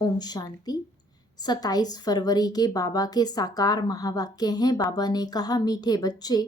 ओम शांति। 27 फरवरी के बाबा के साकार महावाक्य हैं। बाबा ने कहा, मीठे बच्चे,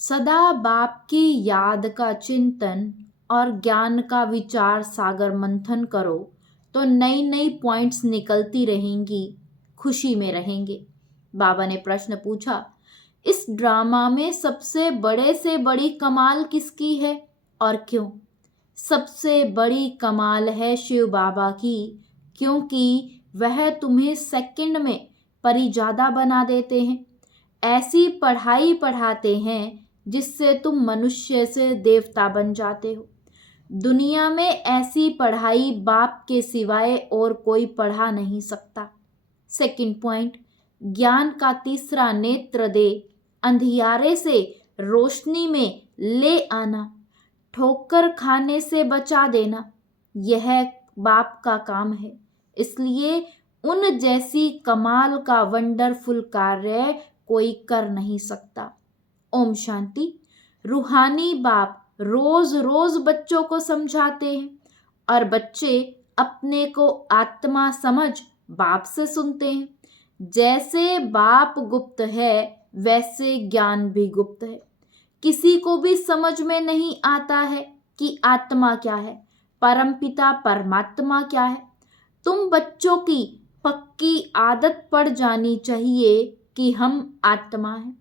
सदा बाप की याद का चिंतन और ज्ञान का विचार सागर मंथन करो तो नई नई पॉइंट्स निकलती रहेंगी, खुशी में रहेंगे। बाबा ने प्रश्न पूछा, इस ड्रामा में सबसे बड़े से बड़ी कमाल किसकी है और क्यों? सबसे बड़ी कमाल है शिव बाबा की, क्योंकि वह तुम्हें सेकंड में परिजादा बना देते हैं। ऐसी पढ़ाई पढ़ाते हैं जिससे तुम मनुष्य से देवता बन जाते हो। दुनिया में ऐसी पढ़ाई बाप के सिवाय और कोई पढ़ा नहीं सकता। सेकंड पॉइंट, ज्ञान का तीसरा नेत्र दे, अंधियारे से रोशनी में ले आना, ठोकर खाने से बचा देना, यह बाप का काम है। इसलिए उन जैसी कमाल का वंडरफुल कार्य कोई कर नहीं सकता। ओम शांति। रूहानी बाप रोज रोज बच्चों को समझाते हैं और बच्चे अपने को आत्मा समझ बाप से सुनते हैं। जैसे बाप गुप्त है वैसे ज्ञान भी गुप्त है। किसी को भी समझ में नहीं आता है कि आत्मा क्या है, परमपिता परमात्मा क्या है। तुम बच्चों की पक्की आदत पड़ जानी चाहिए कि हम आत्मा हैं।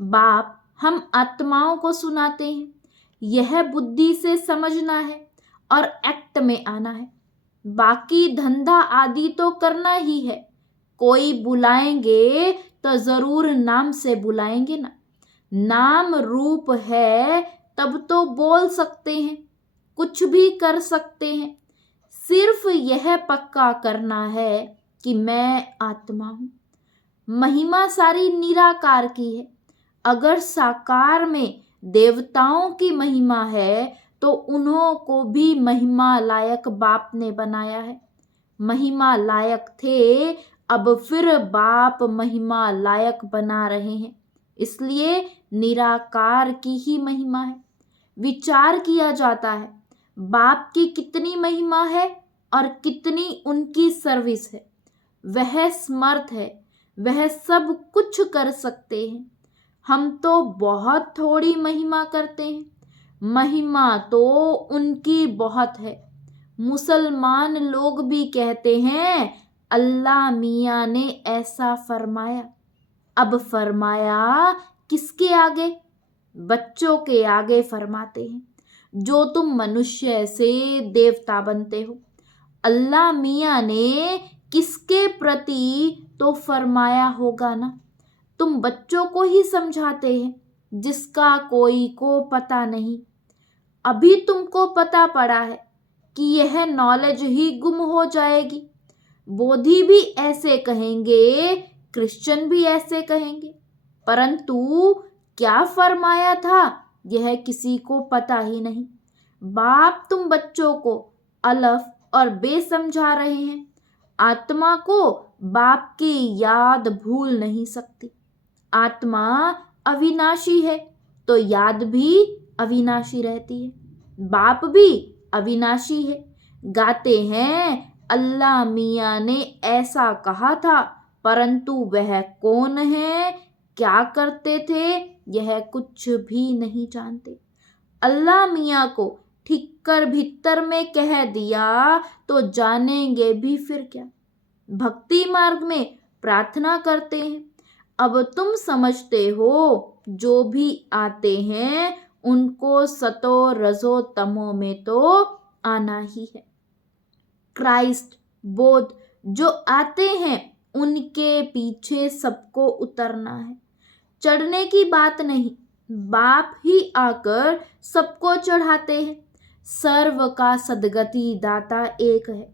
बाप हम आत्माओं को सुनाते हैं। यह बुद्धि से समझना है और एक्ट में आना है। बाकी धंधा आदि तो करना ही है। कोई बुलाएंगे तो जरूर नाम से बुलाएंगे ना। नाम रूप है तब तो बोल सकते हैं, कुछ भी कर सकते हैं। सिर्फ यह पक्का करना है कि मैं आत्मा हूं। महिमा सारी निराकार की है। अगर साकार में देवताओं की महिमा है तो उन्हों को भी महिमा लायक बाप ने बनाया है। महिमा लायक थे, अब फिर बाप महिमा लायक बना रहे हैं। इसलिए निराकार की ही महिमा है। विचार किया जाता है बाप की कितनी महिमा है और कितनी उनकी सर्विस है। वह समर्थ है, वह सब कुछ कर सकते हैं। हम तो बहुत थोड़ी महिमा करते हैं। महिमा तो उनकी बहुत है। मुसलमान लोग भी कहते हैं अल्लाह मियाँ ने ऐसा फरमाया। अब फरमाया किसके आगे? बच्चों के आगे फरमाते हैं, जो तुम मनुष्य से देवता बनते हो। अल्लाह मियाँ ने किसके प्रति तो फरमाया होगा ना। तुम बच्चों को ही समझाते हैं जिसका कोई को पता नहीं। अभी तुमको पता पड़ा है कि यह नॉलेज ही गुम हो जाएगी। बोधी भी ऐसे कहेंगे, क्रिश्चियन भी ऐसे कहेंगे, परंतु क्या फरमाया था यह किसी को पता ही नहीं। बाप तुम बच्चों को अलफ और बे समझा रहे हैं। आत्मा को बाप की याद भूल नहीं सकती। आत्मा अविनाशी है तो याद भी अविनाशी रहती है। बाप भी अविनाशी है। गाते हैं अल्लाह मियाँ ने ऐसा कहा था, परंतु वह कौन है, क्या करते थे, यह कुछ भी नहीं जानते। अल्लाह मियाँ को ठीक कर भीतर में कह दिया तो जानेंगे भी फिर क्या। भक्ति मार्ग में प्रार्थना करते हैं। अब तुम समझते हो जो भी आते हैं उनको सतो रजो तमो में तो आना ही है। क्राइस्ट बोध जो आते हैं उनके पीछे सबको उतरना है। चढ़ने की बात नहीं, बाप ही आकर सबको चढ़ाते हैं। सर्व का सदगति दाता एक है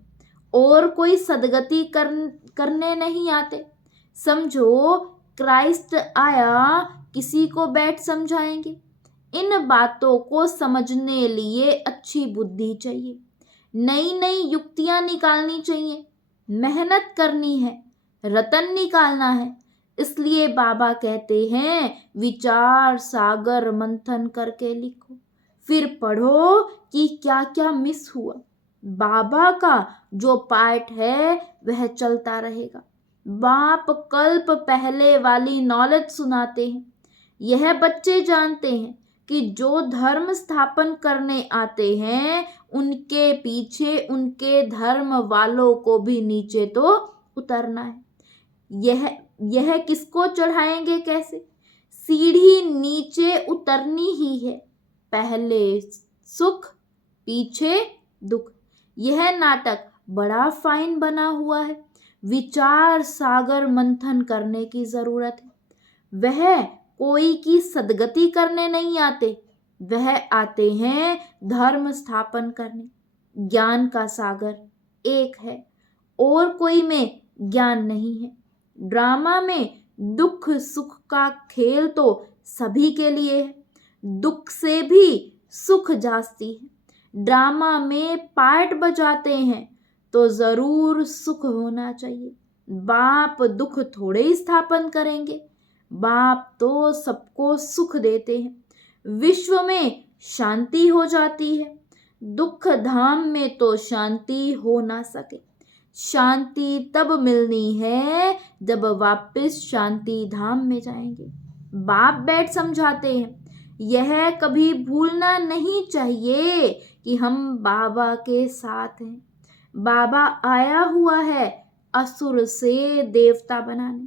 और कोई सदगति करने नहीं आते। समझो क्राइस्ट आया, किसी को बैठ समझाएंगे। इन बातों को समझने लिए अच्छी बुद्धि चाहिए। नई नई युक्तियां निकालनी चाहिए। मेहनत करनी है, रतन निकालना है। इसलिए बाबा कहते हैं विचार सागर मंथन करके लिखो, फिर पढ़ो कि क्या क्या मिस हुआ। बाबा का जो पाठ है वह चलता रहेगा। बाप कल्प पहले वाली नॉलेज सुनाते हैं। यह बच्चे जानते हैं कि जो धर्म स्थापन करने आते हैं उनके पीछे उनके धर्म वालों को भी नीचे तो उतरना है। यह किसको चढ़ाएंगे कैसे? सीढ़ी नीचे उतरनी ही है। पहले सुख पीछे दुख। यह नाटक बड़ा फाइन बना हुआ है। विचार सागर मंथन करने की जरूरत है। वह कोई की सदगति करने नहीं आते, वह आते हैं धर्म स्थापन करने। ज्ञान का सागर एक है और कोई में ज्ञान नहीं है। ड्रामा में दुख सुख का खेल तो सभी के लिए है। दुख से भी सुख जास्ती है। ड्रामा में पार्ट बजाते हैं तो जरूर सुख होना चाहिए। बाप दुख थोड़े ही स्थापन करेंगे, बाप तो सबको सुख देते हैं। विश्व में शांति हो जाती है। दुख धाम में तो शांति हो ना सके। शांति तब मिलनी है जब वापस शांति धाम में जाएंगे। बाप बैठ समझाते हैं, यह कभी भूलना नहीं चाहिए कि हम बाबा के साथ हैं। बाबा आया हुआ है असुर से देवता बनाने।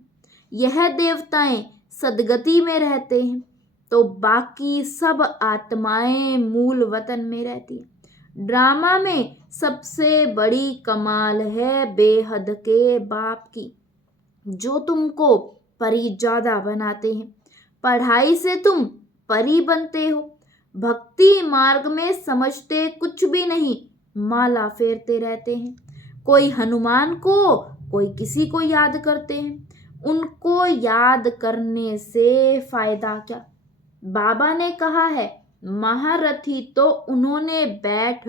यह देवताएं सदगति में रहते हैं तो बाकी सब आत्माएं मूल वतन में रहती हैं। ड्रामा में सबसे बड़ी कमाल है बेहद के बाप की, जो तुमको परी ज्यादा बनाते हैं। पढ़ाई से तुम परी बनते हो। भक्ति मार्ग में समझते कुछ भी नहीं, माला फेरते रहते हैं। कोई हनुमान को, कोई किसी को याद करते हैं। उनको याद करने से फायदा क्या? बाबा ने कहा है महारथी तो उन्होंने बैठ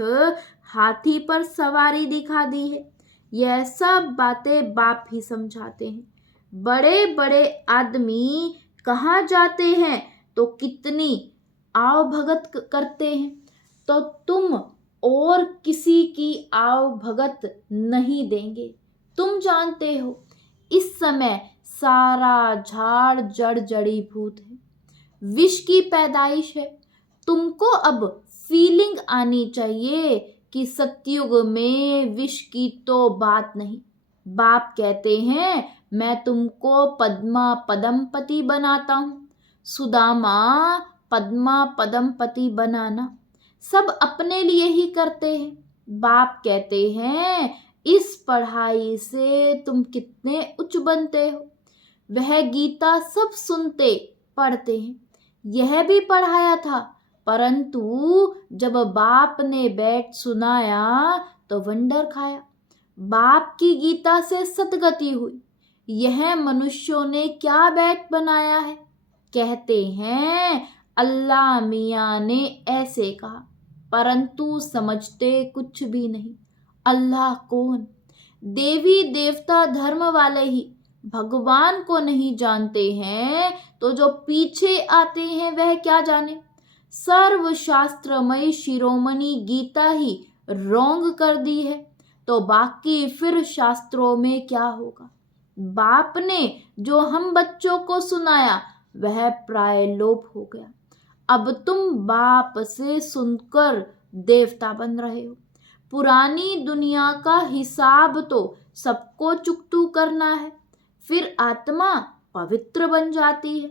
हाथी पर सवारी दिखा दी है। यह सब बातें बाप ही समझाते हैं। बड़े बड़े आदमी कहाँ जाते हैं तो कितनी आव भगत करते हैं, तो तुम और किसी की आव भगत नहीं देंगे। तुम जानते हो इस समय सारा झाड़ जड़ जड़ी भूत है, विष की पैदाइश है। तुमको अब फीलिंग आनी चाहिए कि सतयुग में विष की तो बात नहीं। बाप कहते हैं मैं तुमको पद्मा पदमपति बनाता हूं। सुदामा पद्मा पदमपति बनाना सब अपने लिए ही करते हैं। बाप कहते हैं इस पढ़ाई से तुम कितने उच्च बनते हो। वह गीता सब सुनते पढ़ते हैं। यह भी पढ़ाया था, परंतु जब बाप ने बैठ सुनाया तो वंडर खाया। बाप की गीता से सदगति हुई। यह मनुष्यों ने क्या बैठ बनाया है? कहते हैं अल्लाह मियाँ ने ऐसे कहा, परंतु समझते कुछ भी नहीं। अल्लाह कौन? देवी देवता धर्म वाले ही भगवान को नहीं जानते हैं तो जो पीछे आते हैं वह क्या जाने। सर्वशास्त्रमयी शिरोमणि गीता ही रोंग कर दी है तो बाकी फिर शास्त्रों में क्या होगा। बाप ने जो हम बच्चों को सुनाया वह प्राय लोप हो गया। अब तुम बाप से सुनकर देवता बन रहे हो। पुरानी दुनिया का हिसाब तो सबको चुकतू करना है, फिर आत्मा पवित्र बन जाती है।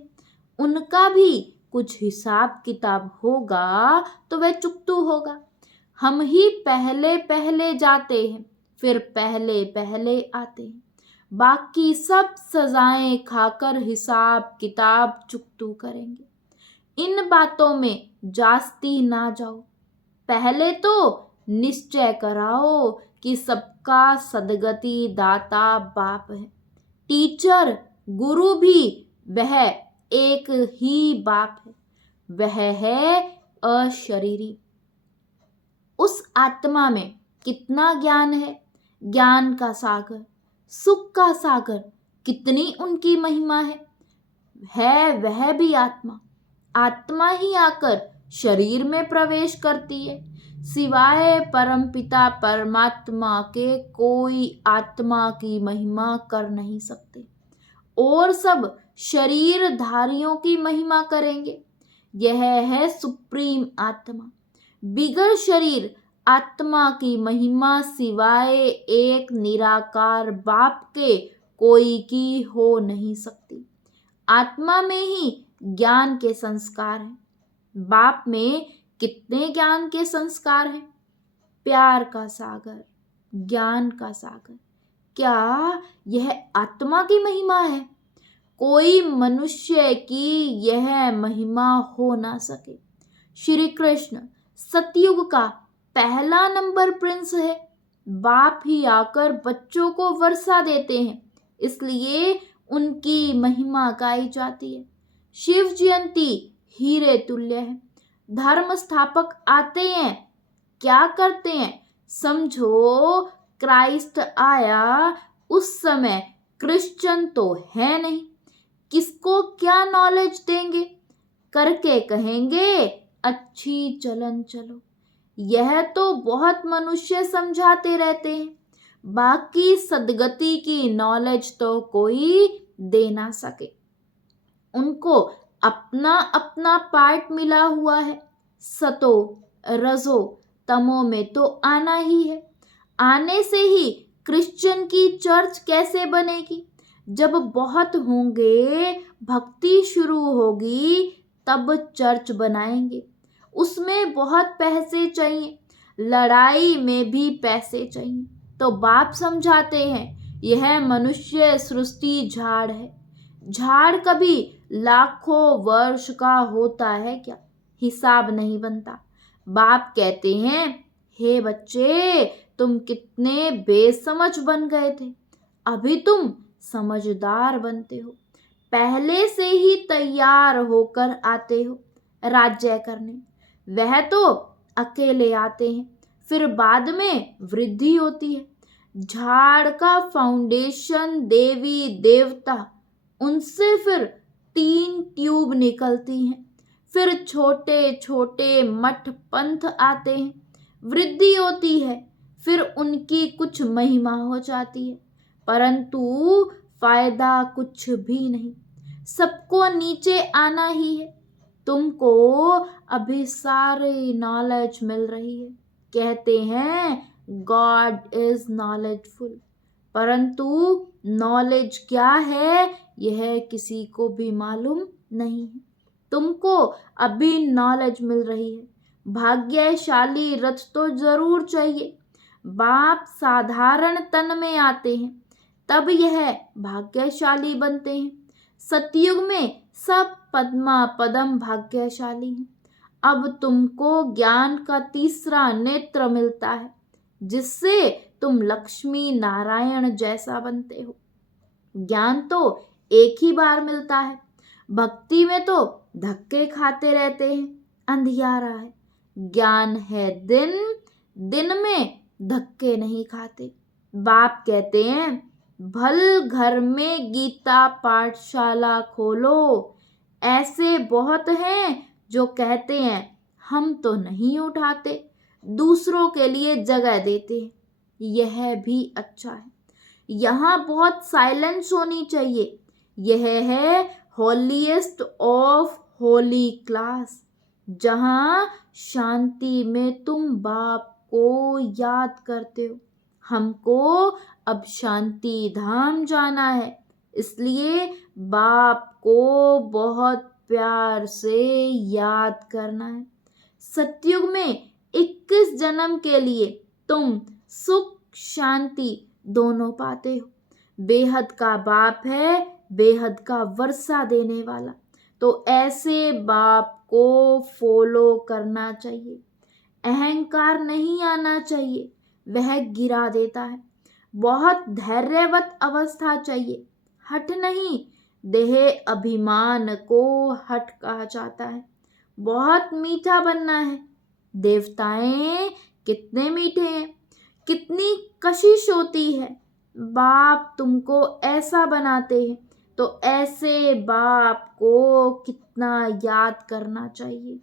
उनका भी कुछ हिसाब किताब होगा तो वह चुकतू होगा। हम ही पहले पहले जाते हैं, फिर पहले पहले आते हैं। बाकी सब सजाएं खाकर हिसाब किताब चुकतू करेंगे। इन बातों में जास्ती ना जाओ। पहले तो निश्चय कराओ कि सबका सदगति दाता बाप है। टीचर गुरु भी वह एक ही बाप है, वह है अशरीरी। उस आत्मा में कितना ज्ञान है, ज्ञान का सागर, सुख का सागर, कितनी उनकी महिमा है वह भी आत्मा। आत्मा ही आकर शरीर में प्रवेश करती है। सिवाय परमपिता परमात्मा के कोई आत्मा की महिमा कर नहीं सकते, और सब शरीरधारियों की महिमा करेंगे। यह है सुप्रीम आत्मा। बिगर शरीर आत्मा की महिमा सिवाय एक निराकार बाप के कोई की हो नहीं सकती। आत्मा में ही ज्ञान के संस्कार हैं। बाप में कितने ज्ञान के संस्कार हैं? प्यार का सागर, ज्ञान का सागर। क्या यह आत्मा की महिमा है? कोई मनुष्य की यह महिमा हो ना सके। श्री कृष्ण सतयुग का पहला नंबर प्रिंस है। बाप ही आकर बच्चों को वर्षा देते हैं, इसलिए उनकी महिमा गाई जाती है। शिव जयंती हीरे तुल्य है। धर्म स्थापक आते हैं, क्या करते हैं? समझो क्राइस्ट आया, उस समय क्रिश्चियन तो है नहीं, किसको क्या नॉलेज देंगे? करके कहेंगे अच्छी चलन चलो। यह तो बहुत मनुष्य समझाते रहते हैं, बाकी सदगति की नॉलेज तो कोई दे ना सके। उनको अपना अपना पार्ट मिला हुआ है। सतो रजो तमो में तो आना ही है। आने से ही क्रिश्चियन की चर्च कैसे बनेगी? जब बहुत होंगे, भक्ति शुरू होगी, तब चर्च बनाएंगे। उसमें बहुत पैसे चाहिए, लड़ाई में भी पैसे चाहिए। तो बाप समझाते हैं यह मनुष्य सृष्टि झाड़ है। झाड़ कभी लाखों वर्ष का होता है क्या? हिसाब नहीं बनता। बाप कहते हैं हे बच्चे, तुम कितने बेसमझ बन गए थे, अभी तुम समझदार बनते हो। पहले से ही तैयार होकर आते हो राज्य करने। वह तो अकेले आते हैं, फिर बाद में वृद्धि होती है। झाड़ का फाउंडेशन देवी देवता, उनसे फिर 3 ट्यूब निकलती हैं, फिर छोटे छोटे मठ पंथ आते हैं, वृद्धि होती है, फिर उनकी कुछ महिमा हो जाती है, परंतु फायदा कुछ भी नहीं। सबको नीचे आना ही है। तुमको अभी सारी नॉलेज मिल रही है। कहते हैं गॉड इज नॉलेजफुल, परंतु नॉलेज क्या है यह किसी को भी मालूम नहीं है। तुमको अभी नॉलेज मिल रही है। भाग्यशाली रथ तो जरूर चाहिए। बाप साधारण तन में आते हैं, तब यह भाग्यशाली बनते हैं। सतयुग में सब पद्मा पदम भाग्यशाली हैं। अब तुमको ज्ञान का तीसरा नेत्र मिलता है, जिससे तुम लक्ष्मी नारायण जैसा बनते हो। ज्ञान तो एक ही बार मिलता है। भक्ति में तो धक्के खाते रहते हैं, अंधियारा है। ज्ञान है दिन, दिन में धक्के नहीं खाते। बाप कहते हैं भल घर में गीता पाठशाला खोलो। ऐसे बहुत हैं जो कहते हैं हम तो नहीं उठाते, दूसरों के लिए जगह देते हैं। यह भी अच्छा है। यहाँ बहुत साइलेंस होनी चाहिए। यह है होलीएस्ट ऑफ होली क्लास, जहाँ शांति में तुम बाप को याद करते हो। हमको अब शांति धाम जाना है, इसलिए बाप को बहुत प्यार से याद करना है। सतयुग में 21 जन्म के लिए तुम सुख शांति दोनों पाते हो। बेहद का बाप है, बेहद का वर्षा देने वाला। तो ऐसे बाप को फॉलो करना चाहिए। अहंकार नहीं आना चाहिए, वह गिरा देता है। बहुत धैर्यवत अवस्था चाहिए, हठ नहीं। देह अभिमान को हठ कहा जाता है। बहुत मीठा बनना है। देवताएं कितने मीठे हैं, कितनी कशिश होती है। बाप तुमको ऐसा बनाते हैं, तो ऐसे बाप को कितना याद करना चाहिए।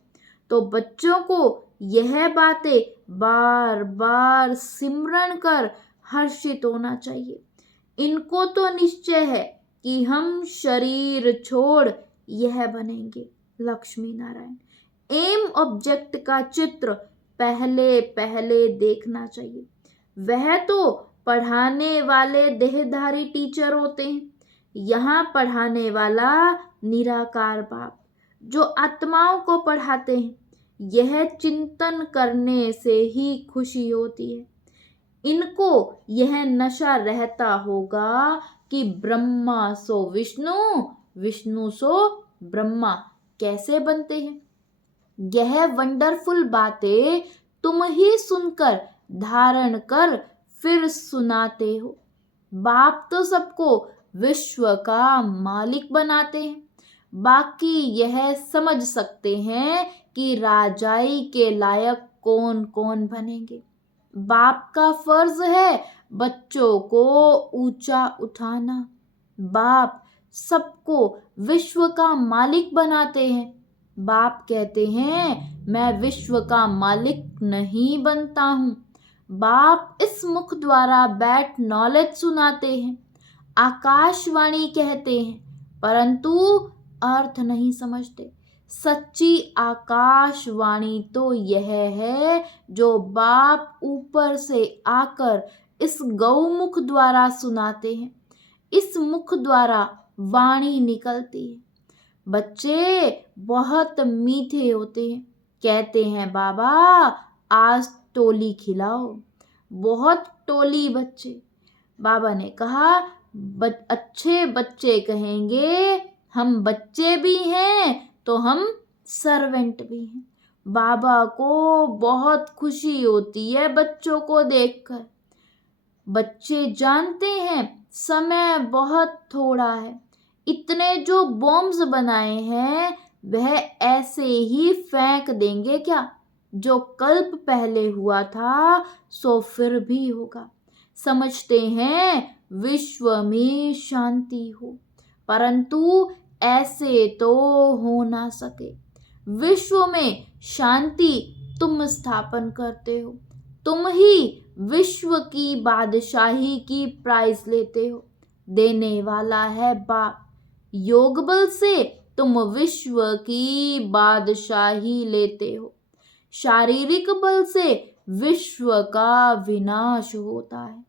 तो बच्चों को यह बातें बार बार सिमरन कर हर्षित होना चाहिए। इनको तो निश्चय है कि हम शरीर छोड़ यह बनेंगे। लक्ष्मी नारायण। एम ऑब्जेक्ट का चित्र पहले पहले देखना चाहिए। वह तो पढ़ाने वाले देहधारी टीचर होते हैं, यहाँ पढ़ाने वाला निराकार बाप जो आत्माओं को पढ़ाते हैं। यह चिंतन करने से ही खुशी होती है। इनको यह नशा रहता होगा कि ब्रह्मा सो विष्णु, विष्णु सो ब्रह्मा कैसे बनते हैं। यह वंडरफुल बातें तुम ही सुनकर धारण कर फिर सुनाते हो। बाप तो सबको विश्व का मालिक बनाते हैं, बाकी यह समझ सकते हैं कि राजाई के लायक कौन कौन बनेंगे। बाप का फर्ज है बच्चों को ऊंचा उठाना। बाप सबको विश्व का मालिक बनाते हैं। बाप कहते हैं मैं विश्व का मालिक नहीं बनता हूं। बाप इस मुख द्वारा बैठ नॉलेज सुनाते हैं, आकाशवाणी कहते हैं, परंतु अर्थ नहीं समझते। सच्ची आकाशवाणी तो यह है जो बाप ऊपर से आकर इस गौमुख द्वारा सुनाते हैं। इस मुख द्वारा वाणी निकलती है। बच्चे बहुत मीठे होते हैं, कहते हैं बाबा आज टोली खिलाओ। बहुत टोली बच्चे। बाबा ने कहा अच्छे बच्चे कहेंगे हम बच्चे भी हैं तो हम सर्वेंट भी हैं। बाबा को बहुत खुशी होती है बच्चों को देखकर। बच्चे जानते हैं समय बहुत थोड़ा है। इतने जो बॉम्ब्स बनाए हैं वह ऐसे ही फेंक देंगे क्या। जो कल्प पहले हुआ था सो फिर भी होगा। समझते हैं विश्व में शांति हो, परंतु ऐसे तो हो ना सके। विश्व में शांति तुम स्थापन करते हो। तुम ही विश्व की बादशाही की प्राइज लेते हो। देने वाला है बाप। योग बल से तुम विश्व की बादशाही लेते हो। शारीरिक बल से विश्व का विनाश होता है।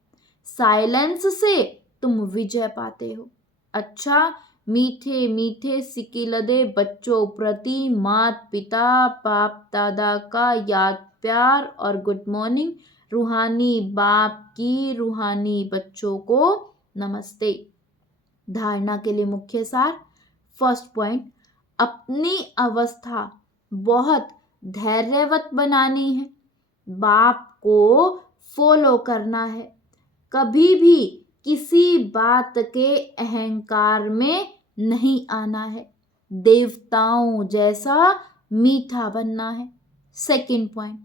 साइलेंस से तुम विजय पाते हो। अच्छा मीठे मीठे सिकिलदे बच्चों प्रति माता पिता बाप दादा का याद प्यार और गुड मॉर्निंग। रूहानी बाप की रूहानी बच्चों को नमस्ते। धारणा के लिए मुख्य सार। फर्स्ट पॉइंट, अपनी अवस्था बहुत धैर्यवत बनानी है। बाप को फॉलो करना है। कभी भी किसी बात के अहंकार में नहीं आना है। देवताओं जैसा मीठा बनना है। सेकंड पॉइंट,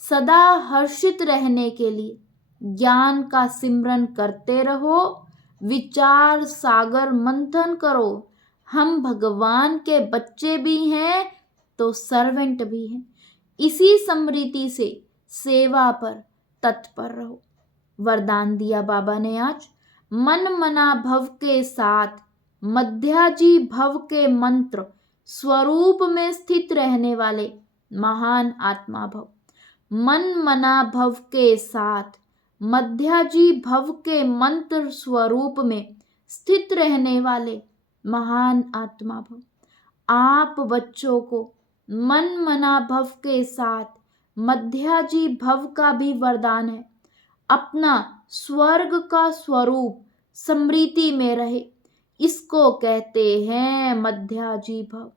सदा हर्षित रहने के लिए ज्ञान का सिमरन करते रहो। विचार सागर मंथन करो। हम भगवान के बच्चे भी हैं तो सर्वेंट भी हैं। इसी स्मृति से सेवा पर तत्पर रहो। वरदान दिया बाबा ने आज। मन मना भव के साथ मध्याजी भव के मंत्र स्वरूप में स्थित रहने वाले महान आत्मा भव। मन मना भव के साथ मध्याजी भव के मंत्र स्वरूप में स्थित रहने वाले महान आत्मा भव। आप बच्चों को मन मना भव के साथ मध्याजी भव का भी वरदान है। अपना स्वर्ग का स्वरूप स्मृति में रहे, इसको कहते हैं मध्याजी भव।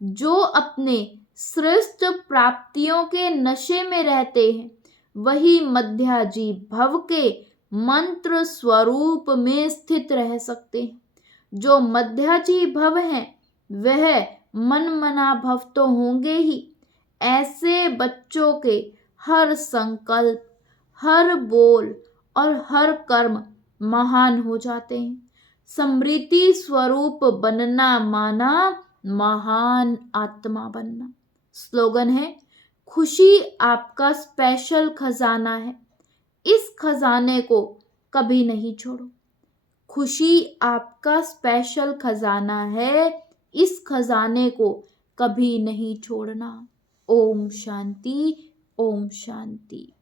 जो अपने श्रेष्ठ प्राप्तियों के नशे में रहते हैं वही मध्याजी भव के मंत्र स्वरूप में स्थित रह सकते हैं। जो मध्याजी भव हैं वह मन मना भव तो होंगे ही। ऐसे बच्चों के हर संकल्प, हर बोल और हर कर्म महान हो जाते हैं। स्मृति स्वरूप बनना माना महान आत्मा बनना। स्लोगन है, खुशी आपका स्पेशल खजाना है, इस खजाने को कभी नहीं छोड़ो। खुशी आपका स्पेशल खजाना है, इस खजाने को कभी नहीं छोड़ना। ओम शांति, ओम शांति।